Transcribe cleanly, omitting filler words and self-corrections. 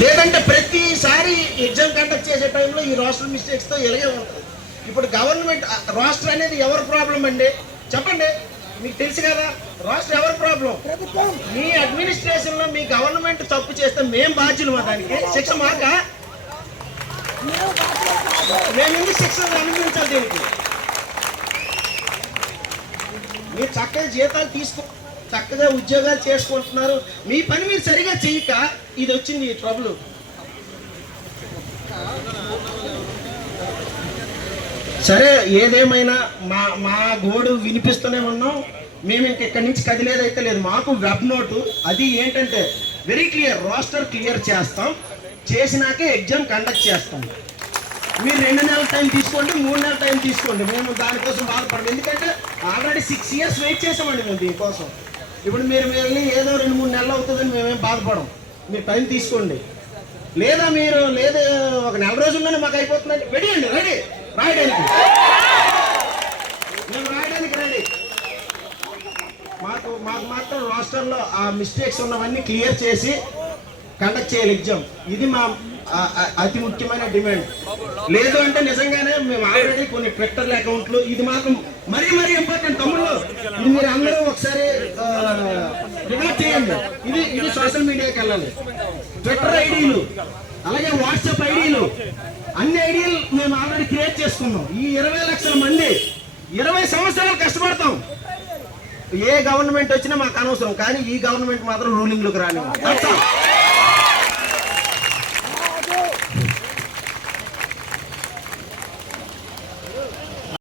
లేదంటే ప్రతిసారి exam conduct చేసే టైంలో ఈ రోస్టర్ మిస్టేక్స్తో ఎలాగే ఉంటుంది. ఇప్పుడు గవర్నమెంట్ రోస్టర్ అనేది ఎవరి ప్రాబ్లం అండి చెప్పండి, మీకు తెలుసు కదా. రోస్టర్ ఎవరి ప్రాబ్లం? మీ అడ్మినిస్ట్రేషన్లో మీ గవర్నమెంట్ తప్పు చేస్తే మేము బాధ్యులు. దానికి శిక్ష మాక, మేము ఎందుకు శిక్షలు అనుభవించాలి? దీనికి మీరు చక్కగా జీతాలు చక్కగా ఉద్యోగాలు చేసుకుంటున్నారు, మీ పని మీరు సరిగా చేయక ఇది వచ్చింది ఈ ట్రబుల్. సరే ఏదేమైనా మా గోడు వినిపిస్తూనే ఉన్నాం. మేము ఇక్కడి నుంచి కదిలేదైతే లేదు. మాకు వెబ్ నోటు అది ఏంటంటే వెరీ క్లియర్, రోస్టర్ క్లియర్ చేస్తాం, చేసినాకే ఎగ్జామ్ కండక్ట్ చేస్తాం. మీరు 2 నెలల టైం తీసుకోండి, 3 నెలల టైం తీసుకోండి, మేము దానికోసం బాధపడము. ఎందుకంటే ఆల్రెడీ 6 years వెయిట్ చేసామండి మేము దీనికోసం. ఇప్పుడు మీరు వెళ్ళి ఏదో 2-3 నెలలు అవుతుందని మేమేం బాధపడం. మీరు టైం తీసుకోండి. లేదా మీరు లేదా ఒక 4 రోజుల్లోనే మాకు అయిపోతుందంటే రెడీ అండి, రెడీ రాయడానికి, మేము రాయడానికి రెడీ. మాకు మాత్రం రోస్టర్లో ఆ మిస్టేక్స్ ఉన్నవన్నీ క్లియర్ చేసి కండక్ట్ చేయాలి ఎగ్జామ్. ఇది మా అతి ముఖ్యమైన డిమాండ్. లేదు అంటే నిజంగానే మేము ఆల్రెడీ కొన్ని ట్విట్టర్ అకౌంట్లు, ఇది మాకు మరీ ఇంపార్టెంట్ తమ్ముళ్ళు, ఇది మీరు అందరూ ఒకసారి రికార్డ్ చేయండి. ఇది సోషల్ మీడియాకి వెళ్ళాలి. ట్విట్టర్ ఐడీలు అలాగే వాట్సాప్ ఐడీలు అన్ని ఐడీలు మేము ఆల్రెడీ క్రియేట్ చేసుకున్నాం. ఈ 20 లక్షల మంది 20 సంవత్సరాలు కష్టపడతాం. ఏ గవర్నమెంట్ వచ్చినా మాకు అనవసరం, కానీ ఈ గవర్నమెంట్ మాత్రం రూలింగ్లోకి రాని